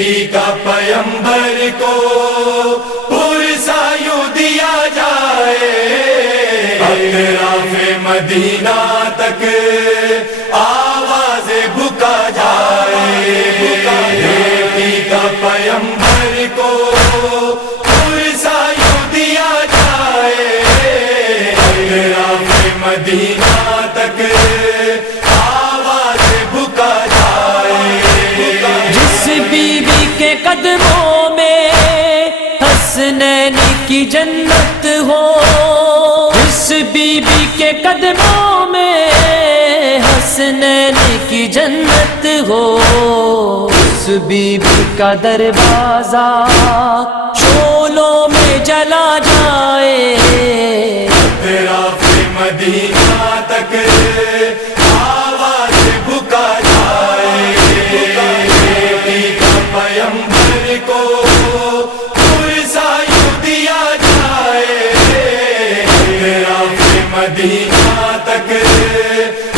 بیٹی کا پیمبر کو پرسا یوں دیا جائے، اطراف مدینہ تک آواز بکا جائے، بیٹی کا پیمبر کو پرسا یوں دیا جائے، اطراف مدینہ تک آواز بکا جائے۔ جس بیوی کے قدموں میں حسنین کی جنت ہو، جس بیوی کے قدموں میں حسنین کی جنت ہو، اس بیوی کا دروازہ شعلوں میں جلا جائے، اطراف مدینہ تک آواز بکا جائے، بیٹی کا پیمبر کو پرسا یوں دیا جائے، اطراف مدینہ تک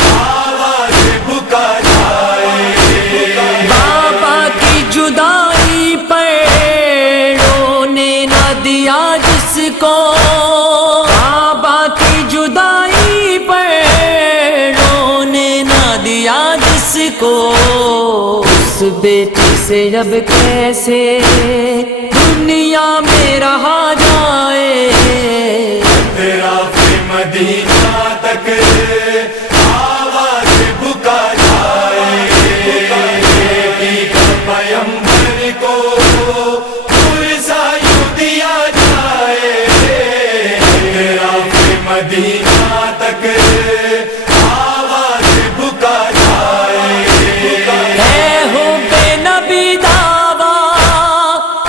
آواز بکا جائے۔ بابا کی جدائی پر رونے نہ دیا جس کو، بابا کی جدائی پر رونے نہ دیا جس کو، اس بیٹی سے اب کیسے دنیا میں رہا جائے، اطراف مدینہ تک آواز بکا جائے، بیٹی کا پیمبر کو پرسا یوں دیا جائے، اطراف مدینہ تک آواز بکا جائے۔ اے ہو بے نبی دعویٰ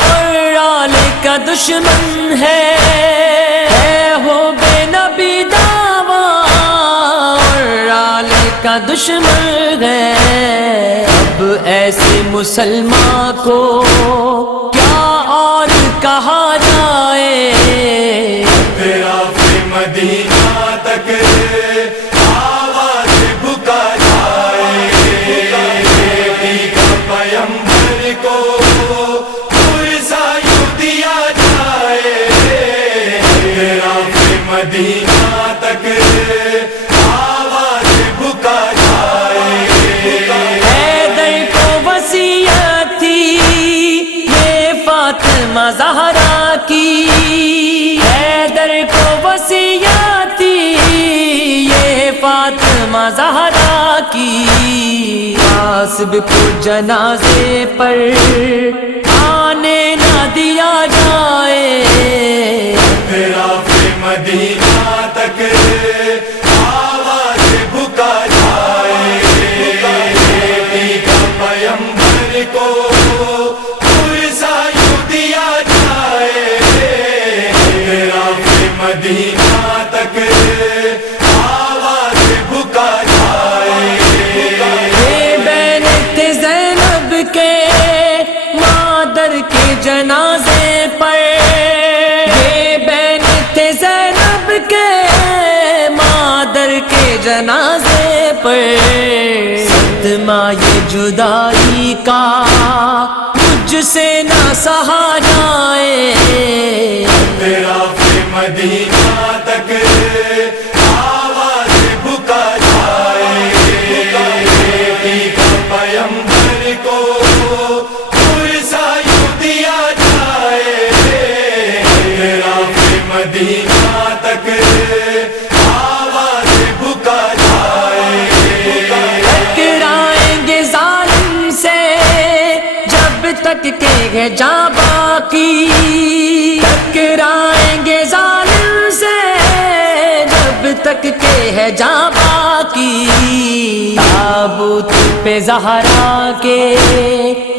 اور آل کا دشمن ہے، اے ہو بے نبی دعویٰ اور آل کا دشمن ہے، اب ایسے مسلمان کو کیا اور کہا جائے، اطراف مدینہ تک آواز بکا جائے، بیٹی کا پیمبر کو پرسا یوں دیا جائے، اطراف مدینہ تک آواز بکا جائے۔ حیدر کو وصیت تھی یہ فاطمہ زہرا کی، حیدر کو وصیت تھی یہ فاطمہ زہرا کی، قاسب کو جنازے پر آنے نہ دیا جائے، اطراف مدینہ تک آواز بکا جائے، بیٹی کا پیمبر کو پرسا یوں دیا جائے، اطراف مدینہ تک آواز بکا جائے۔ یہ بین تھے زینب کے مادر کے جنازے پر، یہ بین تھے زینب کے مادر کے جنازے پر، صدمہ یہ جدائی کا مجھ سے نہ سہا جائے، اطراف مدینہ تک آواز بکا جائے، بیٹی کا پیمبر کو پرسا یوں دیا جائے، اطراف مدینہ تک آواز بکا جائے۔ ٹکرائیں گے ظالم سے جب تک کہ ہے جاں باقی، ٹکرائیں گے ظالم سے جب تک کہ ہے جاں باقی، تابوت پہ زہرا کے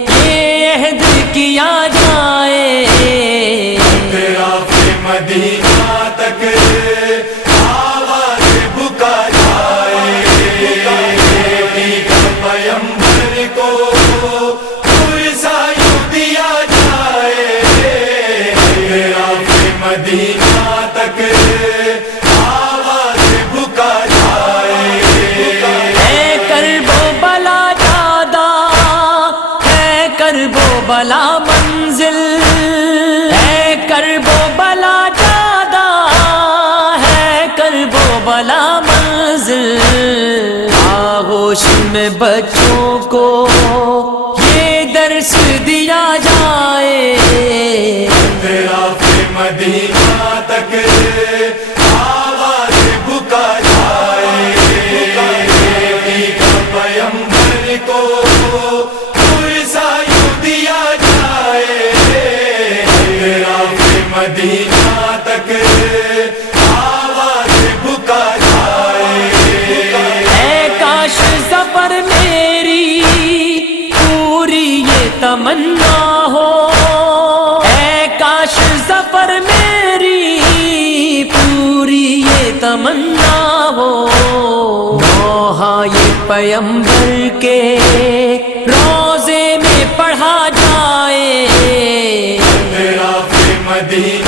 یہ عہد کیا جائے، اطراف مدینہ تک آواز بکا جائے، بیٹی کا پیمبر کو پرسا یوں دیا جائے، اطراف مدینہ تک آواز بکا جائے۔ اے کرب و بلا جادہ بلا منزل ہے، کرب و بلا زیادہ ہے، کرب و بلا منزل، آغوش میں بچوں کو یہ درس دیا جائے، اطراف مدینہ تک آواز بکا جائے، نبی کا پیمبر کو پرسا یوں دیا جائے، اطراف مدینہ تک آواز بکا جائے۔ اے کاش سفر میری پوری یہ تمنا ہو، اے کاش سفر میری پوری یہ تمنا ہو، نوحہ یہ پیمبر کے روضے میں پڑھا جائے، اطراف مدینہ